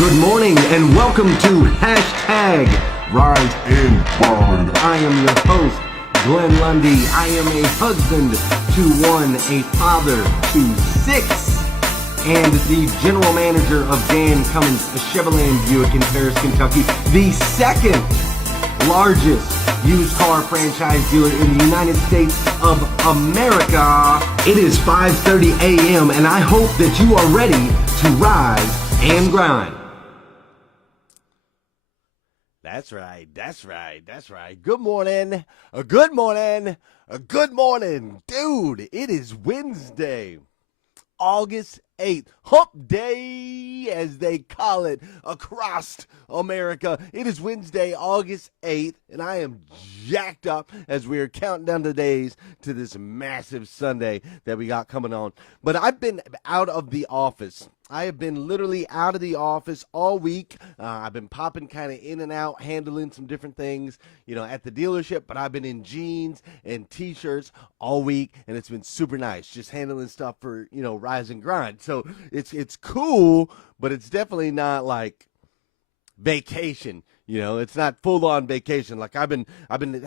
Good morning and welcome to Hashtag Rise and Grind. I am your host, Glenn Lundy. I am a husband to one, a father to six, and the general manager of Dan Cummins Chevrolet Buick in Paris, Kentucky, the second largest used car franchise dealer in the United States of America. It is 5:30 a.m. and I hope that you are ready to rise and grind. That's right. Good morning. Good morning. Good morning. Dude, it is Wednesday, August 8th. Hump Day, as they call it across America. It is Wednesday, August 8th, and I am jacked up as we are counting down the days to this massive Sunday that we got coming on. But I've been out of the office. I have been literally out of the office all week. I've been popping kind of in and out, handling some different things, at the dealership. But I've been in jeans and T-shirts all week, and it's been super nice, just handling stuff for, rise and grind. So it's cool, but it's definitely not like vacation. It's not full-on vacation. Like I've been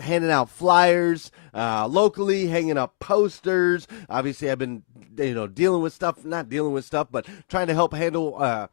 handing out flyers locally, hanging up posters. Obviously, I've been not dealing with stuff, but trying to help handle.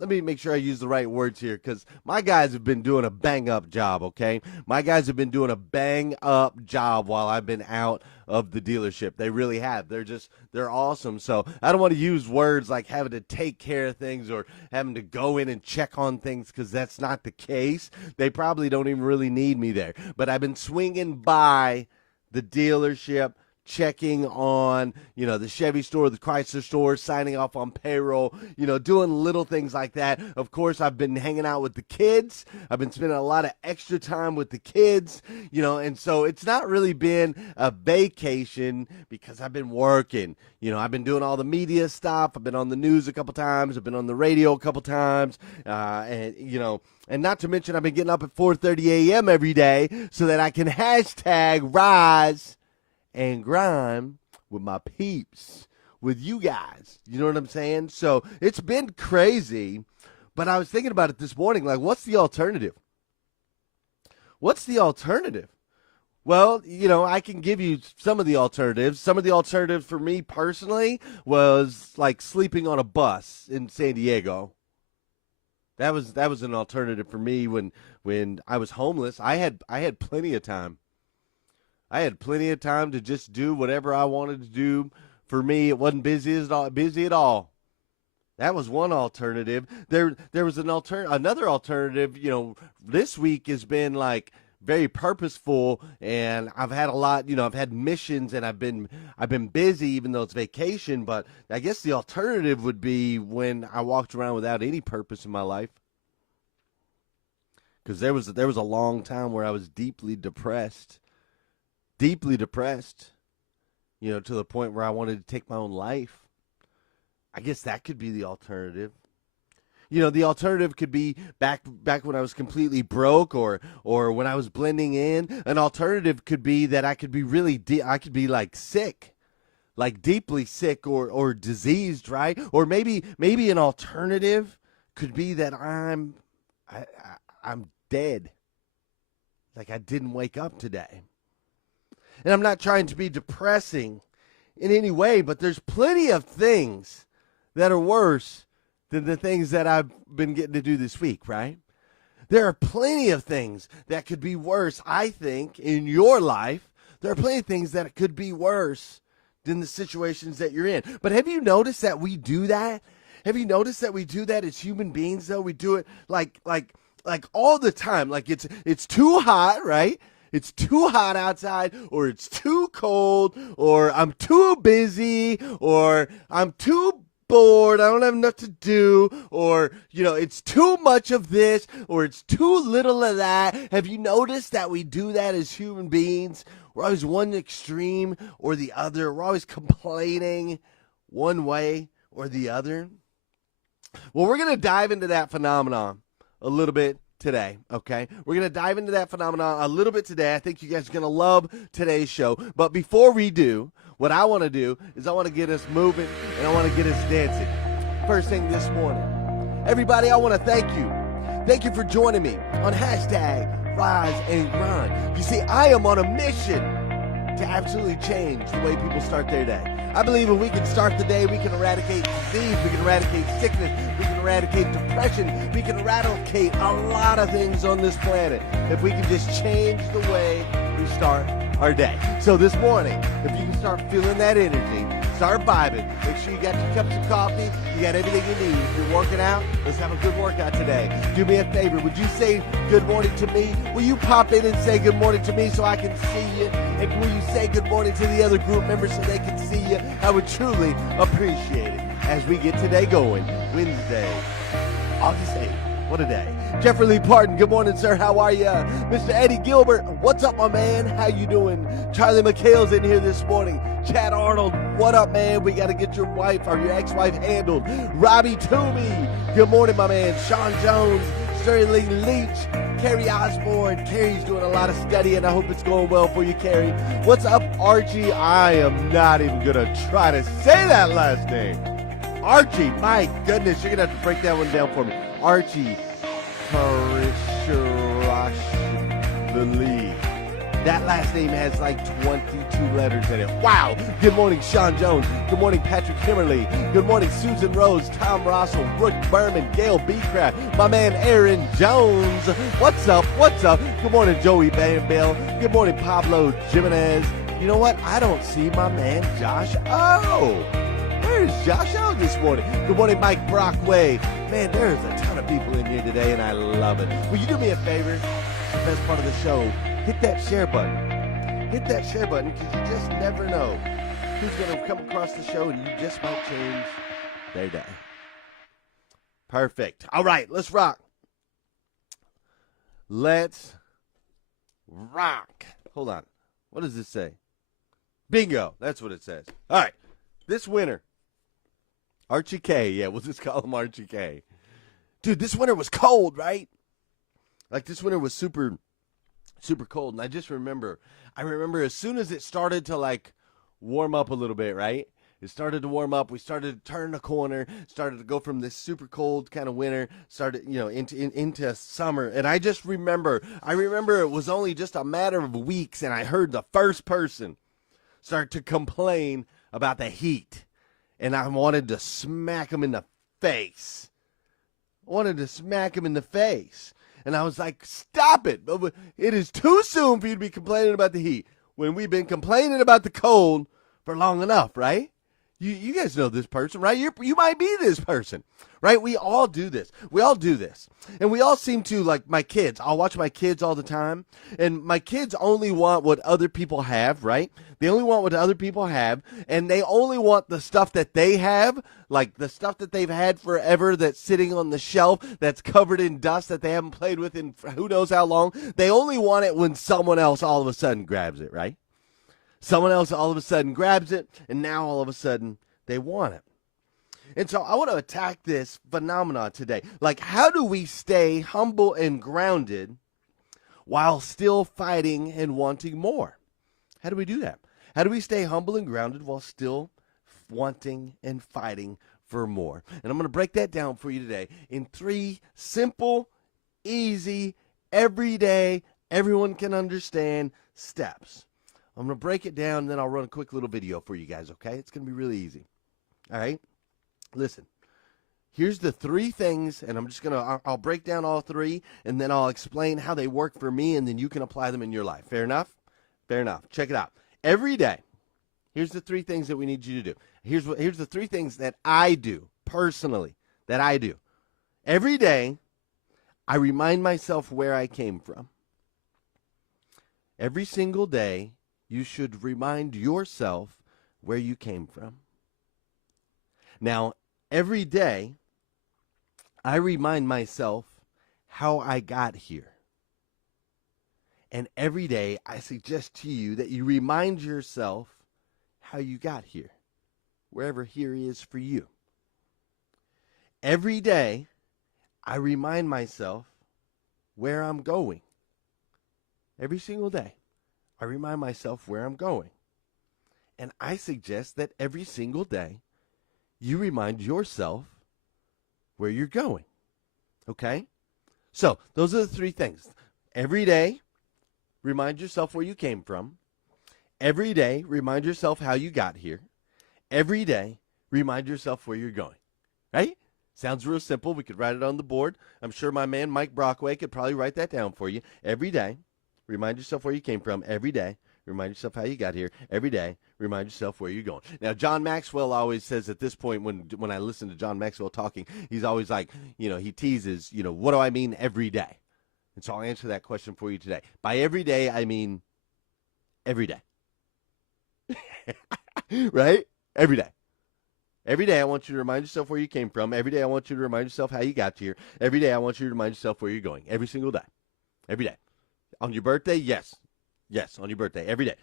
Let me make sure I use the right words here, because my guys have been doing a bang-up job, okay? My guys have been doing a bang-up job while I've been out of the dealership. They really have. They're awesome. So I don't want to use words like having to take care of things or having to go in and check on things, because that's not the case. They probably don't even really need me there. But I've been swinging by the dealership, checking on, the Chevy store, the Chrysler store, signing off on payroll, doing little things like that. Of course, I've been hanging out with the kids. I've been spending a lot of extra time with the kids, and so it's not really been a vacation because I've been working. I've been doing all the media stuff. I've been on the news a couple times. I've been on the radio a couple times, and not to mention I've been getting up at 4:30 a.m. every day so that I can hashtag rise and grind with my peeps, with you guys. You know what I'm saying? So it's been crazy, but I was thinking about it this morning, like, what's the alternative? What's the alternative? Well, I can give you some of the alternatives. Some of the alternatives for me personally was like sleeping on a bus in San Diego. That was an alternative for me when I was homeless. I had plenty of time. I had plenty of time to just do whatever I wanted to do. For me, it wasn't busy at all. That was one alternative. There was another alternative. This week has been like very purposeful, and I've had a lot. I've had missions, and I've been busy, even though it's vacation. But I guess the alternative would be when I walked around without any purpose in my life, because there was a long time where I was deeply depressed, to the point where I wanted to take my own life. I guess that could be the alternative. The alternative could be back when I was completely broke, or when I was blending in. An alternative could be that I could be I could be like sick, like deeply sick or diseased, right? Or maybe an alternative could be that I'm dead, like I didn't wake up today. And I'm not trying to be depressing in any way, but there's plenty of things that are worse than the things that I've been getting to do this week, right? There are plenty of things that could be worse, I think, in your life. There are plenty of things that could be worse than the situations that you're in. But have you noticed that we do that? Have you noticed that we do that as human beings, though? We do it like all the time. Like it's too hot, right? It's too hot outside, or it's too cold, or I'm too busy, or I'm too bored, I don't have enough to do, or, it's too much of this, or it's too little of that. Have you noticed that we do that as human beings? We're always one extreme or the other. We're always complaining one way or the other. Well, we're going to dive into that phenomenon a little bit today, okay? We're going to dive into that phenomenon a little bit today. I think you guys are going to love today's show. But before we do, what I want to do is I want to get us moving and I want to get us dancing. First thing this morning, Everybody, I want to thank you. Thank you for joining me on hashtag Rise and Grind. You see, I am on a mission to absolutely change the way people start their day. I believe if we can start the day, we can eradicate disease, we can eradicate sickness, we can eradicate depression, we can eradicate a lot of things on this planet if we can just change the way we start our day. So this morning, if you can start feeling that energy, start vibing, make sure you got your cups of coffee, you got everything you need. If you're working out, let's have a good workout today. Do me a favor, would you say good morning to me? Will you pop in and say good morning to me so I can see you? And will you say good morning to the other group members so they can see you? I would truly appreciate it as we get today going. Wednesday, August 8th. What a day. Jeffrey Lee Parton, good morning, sir. How are you? Mr. Eddie Gilbert, what's up, my man? How you doing? Charlie McHale's in here this morning. Chad Arnold, what up, man? We got to get your wife or your ex-wife handled. Robbie Toomey, good morning, my man. Sean Jones, Sterling Leach, Carrie Osborne. Carrie's doing a lot of studying. I hope it's going well for you, Carrie. What's up, Archie? I am not even going to try to say that last name. Archie, my goodness, you're going to have to break that one down for me. Archie Karishashvili. That last name has like 22 letters in it. Wow. Good morning, Sean Jones. Good morning, Patrick Kimmerly. Good morning, Susan Rose, Tom Russell, Brooke Berman, Gail Beecraft, my man Aaron Jones. What's up? What's up? Good morning, Joey Bell. Good morning, Pablo Jimenez. You know what? I don't see my man Josh O. Where's Josh O this morning? Good morning, Mike Brockway. Man, there's a ton of people in here today, and I love it. Will you do me a favor? The best part of the show, hit that share button. Hit that share button because you just never know who's going to come across the show, and you just might change their day. Perfect. All right, let's rock. Let's rock. Hold on. What does this say? Bingo. That's what it says. All right. This winter, Archie K. Yeah, we'll just call him Archie K. Dude, this winter was cold, right? Like, this winter was super, super cold. And I remember as soon as it started to, like, warm up a little bit, right? It started to warm up. We started to turn the corner, started to go from this super cold kind of winter, started, into summer. And I remember it was only just a matter of weeks, and I heard the first person start to complain about the heat. And I wanted to smack him in the face. And I was like, stop it. It is too soon for you to be complaining about the heat when we've been complaining about the cold for long enough, right? You guys know this person, right? You might be this person, right? We all do this. And we all seem to, like my kids. I'll watch my kids all the time. And my kids only want what other people have, right? They only want what other people have. And they only want the stuff that they have, like the stuff that they've had forever that's sitting on the shelf, that's covered in dust, that they haven't played with in who knows how long. They only want it when someone else all of a sudden grabs it, right? Someone else all of a sudden grabs it, and now all of a sudden they want it. And so I want to attack this phenomenon today. Like, how do we stay humble and grounded while still fighting and wanting more? How do we do that? How do we stay humble and grounded while still wanting and fighting for more? And I'm going to break that down for you today in 3 simple, easy, everyday, everyone can understand steps. I'm going to break it down, and then I'll run a quick little video for you guys, okay? It's going to be really easy. All right? Listen, here's the 3 things, and I'll break down all 3, and then I'll explain how they work for me, and then you can apply them in your life. Fair enough? Fair enough. Check it out. Every day, here's the 3 things that we need you to do. Here's the 3 things that I do, personally, that I do. Every day, I remind myself where I came from. Every single day, you should remind yourself where you came from. Now, every day, I remind myself how I got here. And every day, I suggest to you that you remind yourself how you got here, wherever here is for you. Every day, I remind myself where I'm going. Every single day, I remind myself where I'm going. And I suggest that every single day, you remind yourself where you're going. Okay? So those are the three things. Every day, remind yourself where you came from. Every day, remind yourself how you got here. Every day, remind yourself where you're going. Right? Sounds real simple. We could write it on the board. I'm sure my man Mike Brockway could probably write that down for you. Every day, remind yourself where you came from. Every day, remind yourself how you got here. Every day, remind yourself where you're going. Now, John Maxwell always says at this point when I listen to John Maxwell talking, he's always like, he teases, what do I mean every day? And so I'll answer that question for you today. By every day, I mean every day. Right? Every day. Every day, I want you to remind yourself where you came from. Every day, I want you to remind yourself how you got here. Every day, I want you to remind yourself where you're going. Every single day. Every day. On your birthday? Yes. Yes, on your birthday. Every day.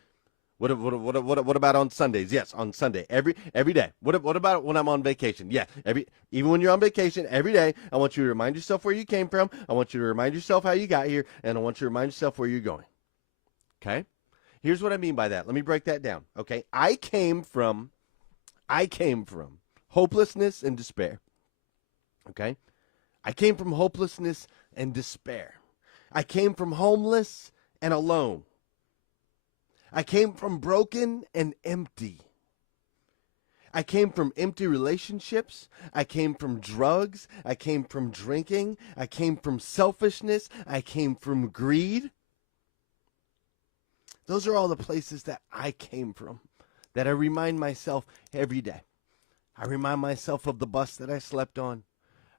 What about on Sundays? Yes, on Sunday. Every day. What about when I'm on vacation? Yeah, even when you're on vacation, every day, I want you to remind yourself where you came from. I want you to remind yourself how you got here, and I want you to remind yourself where you're going. Okay? Here's what I mean by that. Let me break that down. Okay? I came from hopelessness and despair. Okay? I came from hopelessness and despair. I came from homeless and alone. I came from broken and empty. I came from empty relationships. I came from drugs. I came from drinking. I came from selfishness. I came from greed. Those are all the places that I came from, that I remind myself every day. I remind myself of the bus that I slept on.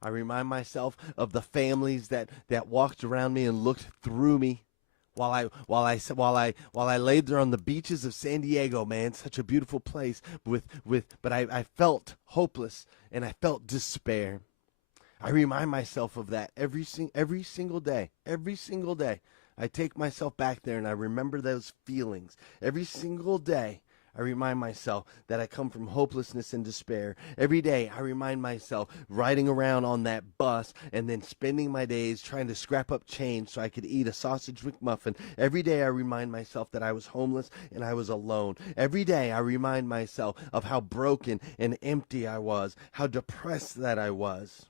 I remind myself of the families that walked around me and looked through me while I laid there on the beaches of San Diego, man, such a beautiful place. But I felt hopeless and I felt despair. I remind myself of that every single day. Every single day, I take myself back there and I remember those feelings. Every single day, I remind myself that I come from hopelessness and despair. Every day, I remind myself riding around on that bus and then spending my days trying to scrap up change so I could eat a sausage McMuffin. Every day, I remind myself that I was homeless and I was alone. Every day, I remind myself of how broken and empty I was, how depressed that I was.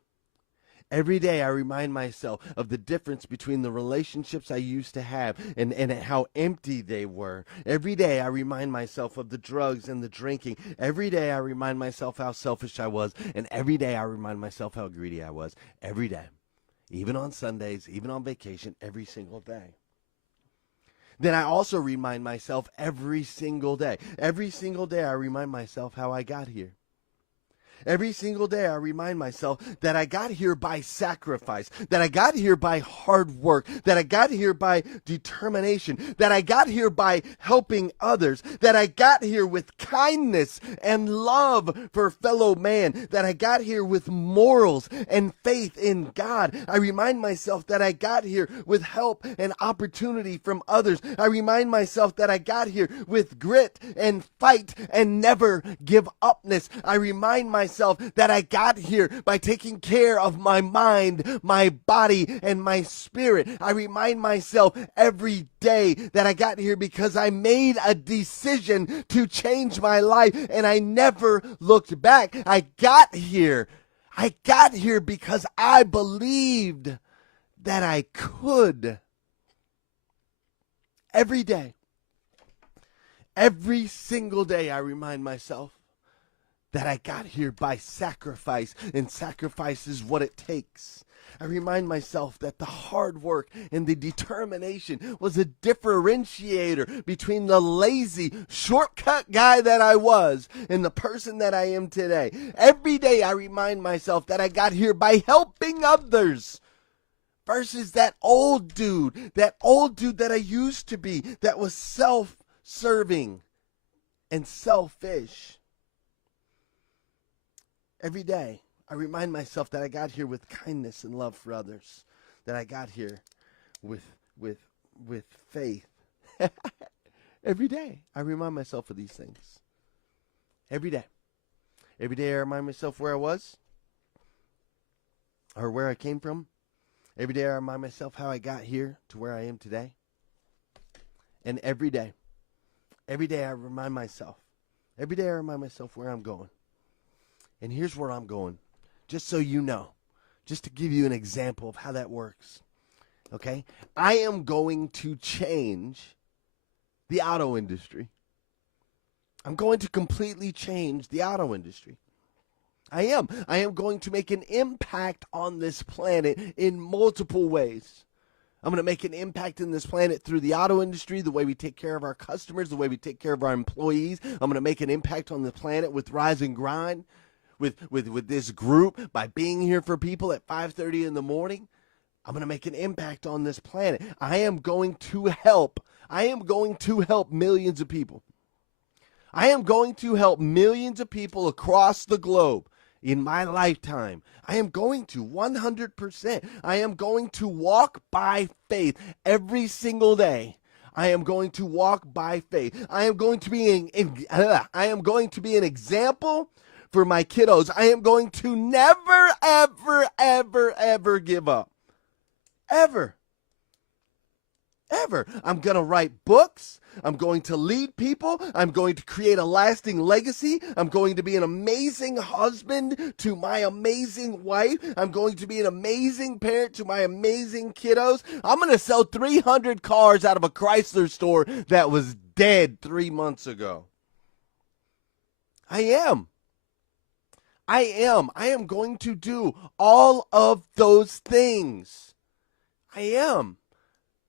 Every day I remind myself of the difference between the relationships I used to have and how empty they were. Every day I remind myself of the drugs and the drinking. Every day I remind myself how selfish I was. And every day I remind myself how greedy I was. Every day. Even on Sundays, even on vacation, every single day. Then I also remind myself every single day. Every single day I remind myself how I got here. Every single day I remind myself that I got here by sacrifice, that I got here by hard work, that I got here by determination, that I got here by helping others, that I got here with kindness and love for fellow man, that I got here with morals and faith in God. I remind myself that I got here with help and opportunity from others. I remind myself that I got here with grit and fight and never give upness. I remind myself that I got here by taking care of my mind, my body, and my spirit. I remind myself every day that I got here because I made a decision to change my life and I never looked back. I got here because I believed that I could. Every day, every single day, I remind myself that I got here by sacrifice, and sacrifice is what it takes. I remind myself that the hard work and the determination was a differentiator between the lazy, shortcut guy that I was and the person that I am today. Every day I remind myself that I got here by helping others versus that old dude that I used to be, that was self-serving and selfish. Every day, I remind myself that I got here with kindness and love for others, that I got here with faith. Every day, I remind myself of these things. Every day. Every day, I remind myself where I was or where I came from. Every day, I remind myself how I got here to where I am today. And every day I remind myself where I'm going. And here's where I'm going, just so you know. just to give you an example of how that works. Okay? I am going to change the auto industry. I'm going to completely change the auto industry. I am. I am going to make an impact on this planet in multiple ways. I'm going to make an impact in this planet through the auto industry, the way we take care of our customers, the way we take care of our employees. I'm going to make an impact on the planet with Rise and Grind, with this group, by being here for people at 5:30 in the morning. I'm going to make an impact on this planet. I am going to help millions of people. I am going to help millions of people across the globe in my lifetime. I am going to 100%. I am going to walk by faith every single day. I am going to walk by faith. I am going to be an example for my kiddos. I am going to never, ever, ever, ever give up. Ever. I'm going to write books. I'm going to lead people. I'm going to create a lasting legacy. I'm going to be an amazing husband to my amazing wife. I'm going to be an amazing parent to my amazing kiddos. I'm going to sell 300 cars out of a Chrysler store that was dead 3 months ago. I am going to do all of those things. I am.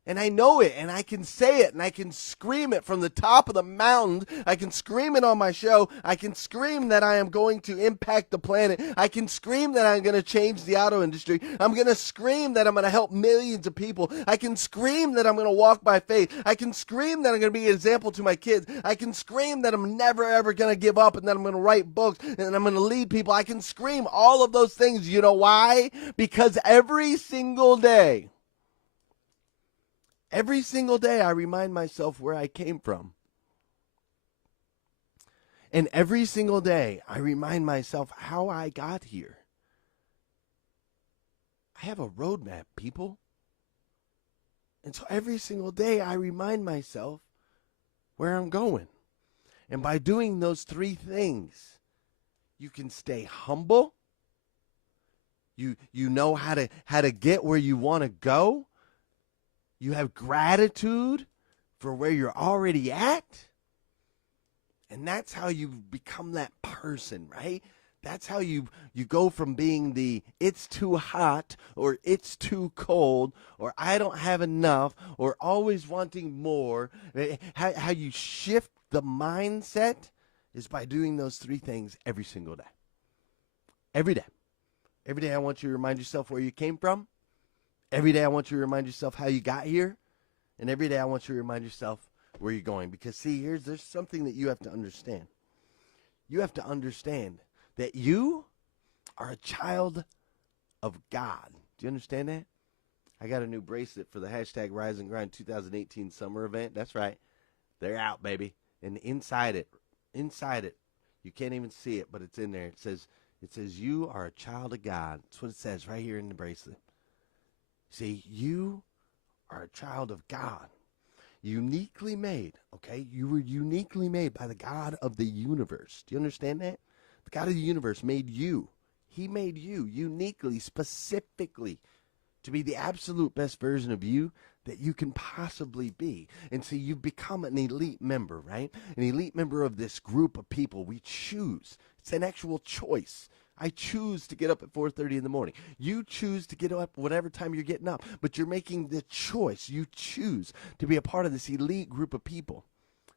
And I know it, and I can say it, and I can scream it from the top of the mountain. I can scream it on my show. I can scream that I am going to impact the planet. I can scream that I'm going to change the auto industry. I'm going to scream that I'm going to help millions of people. I can scream that I'm going to walk by faith. I can scream that I'm going to be an example to my kids. I can scream that I'm never, ever going to give up, and that I'm going to write books, and I'm going to lead people. I can scream all of those things. You know why? Because every single day, I remind myself where I came from. And every single day, I remind myself how I got here. I have a roadmap, people. And so every single day, I remind myself where I'm going. And by doing those three things, you can stay humble. You know how to get where you want to go. You have gratitude for where you're already at. And that's how you become that person, right? That's how you go from being the it's too hot or it's too cold or I don't have enough or always wanting more. How you shift the mindset is by doing those three things every single day. Every day. Every day I want you to remind yourself where you came from. Every day I want you to remind yourself how you got here. And every day I want you to remind yourself where you're going. Because see, there's something that you have to understand. You have to understand that you are a child of God. Do you understand that? I got a new bracelet for the hashtag Rise and Grind 2018 summer event. That's right. They're out, baby. And inside it, you can't even see it, but it's in there. It says you are a child of God. That's what it says right here in the bracelet. See, you are a child of God, uniquely made, okay? You were uniquely made by the God of the universe. Do you understand that? The God of the universe made you. He made you uniquely, specifically, to be the absolute best version of you that you can possibly be. And so you've become an elite member, right? An elite member of this group of people. We choose. It's an actual choice. I choose to get up at 4:30 in the morning. You choose to get up whatever time you're getting up, but you're making the choice. You choose to be a part of this elite group of people,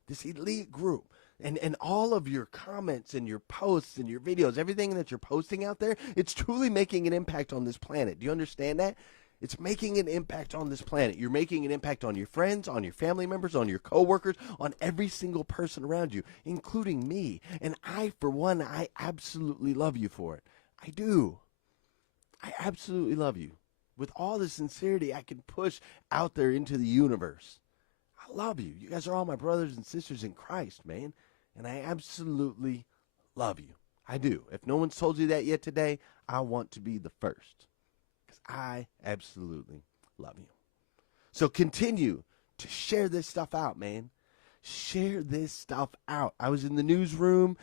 this elite group. And all of your comments and your posts and your videos, everything that you're posting out there, it's truly making an impact on this planet. Do you understand that? It's making an impact on this planet. You're making an impact on your friends, on your family members, on your coworkers, on every single person around you, including me. And I, for one, I absolutely love you for it. I do. I absolutely love you. With all the sincerity I can push out there into the universe. I love you. You guys are all my brothers and sisters in Christ, man. And I absolutely love you. I do. If no one's told you that yet today, I want to be the first. I absolutely love you. So continue to share this stuff out, man. Share this stuff out. I was in the newsroom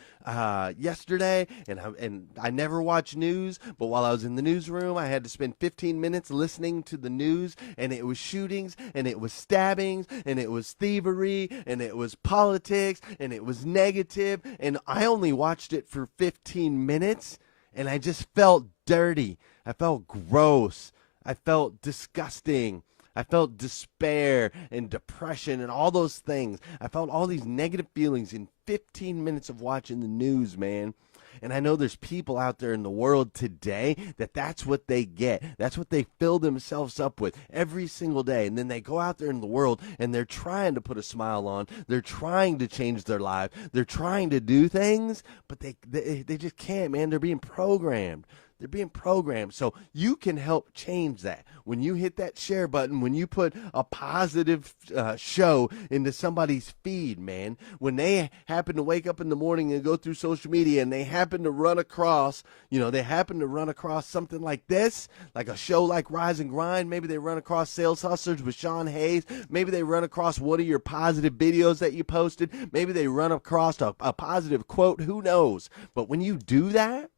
yesterday, and I never watch news, but while I was in the newsroom, I had to spend 15 minutes listening to the news, and it was shootings, and it was stabbings, and it was thievery, and it was politics, and it was negative, and I only watched it for 15 minutes, and I just felt dirty. I felt gross. I felt disgusting. I felt despair and depression and all those things. I felt all these negative feelings in 15 minutes of watching the news, man. And I know there's people out there in the world today that's what they get. That's what they fill themselves up with every single day. And then they go out there in the world and they're trying to put a smile on. They're trying to change their life. They're trying to do things, but they just can't, man. They're being programmed. They're being programmed. So you can help change that. When you hit that share button, when you put a positive show into somebody's feed, man, when they happen to wake up in the morning and go through social media and they happen to run across, something like this, like a show like Rise and Grind. Maybe they run across Sales Hustlers with Sean Hayes. Maybe they run across one of your positive videos that you posted. Maybe they run across a positive quote. Who knows? But when you do that,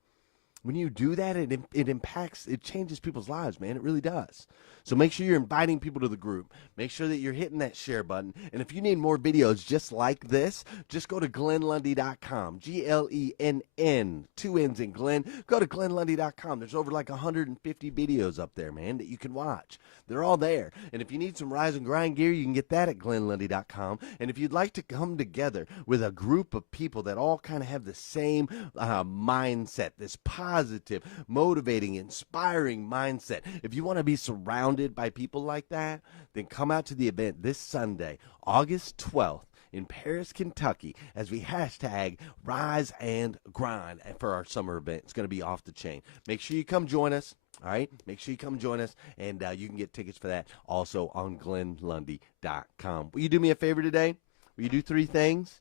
it impacts, it changes people's lives, man. It really does. So make sure you're inviting people to the group. Make sure that you're hitting that share button. And if you need more videos just like this, just go to GlennLundy.com. GLENN, 2 N's in Glenn. Go to GlennLundy.com. There's over like 150 videos up there, man, that you can watch. They're all there. And if you need some Rise and Grind gear, you can get that at GlennLundy.com. And if you'd like to come together with a group of people that all kind of have the same mindset, this positive, motivating, inspiring mindset, if you want to be surrounded by people like that, then come out to the event this Sunday, August 12th in Paris, Kentucky, as we hashtag Rise and Grind for our summer event. It's going to be off the chain. Make sure you come join us. All right, make sure you come join us, and you can get tickets for that also on GlennLundy.com. Will you do me a favor today? Will you do 3 things?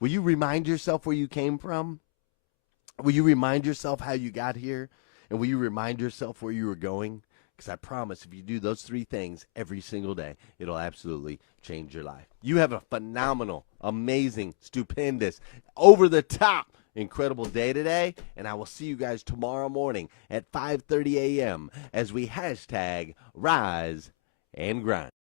Will you remind yourself where you came from? Will you remind yourself how you got here? And will you remind yourself where you were going? Because I promise if you do those 3 things every single day, it'll absolutely change your life. You have a phenomenal, amazing, stupendous, over-the-top, incredible day today, and I will see you guys tomorrow morning at 5:30 a.m. as we hashtag Rise and Grind.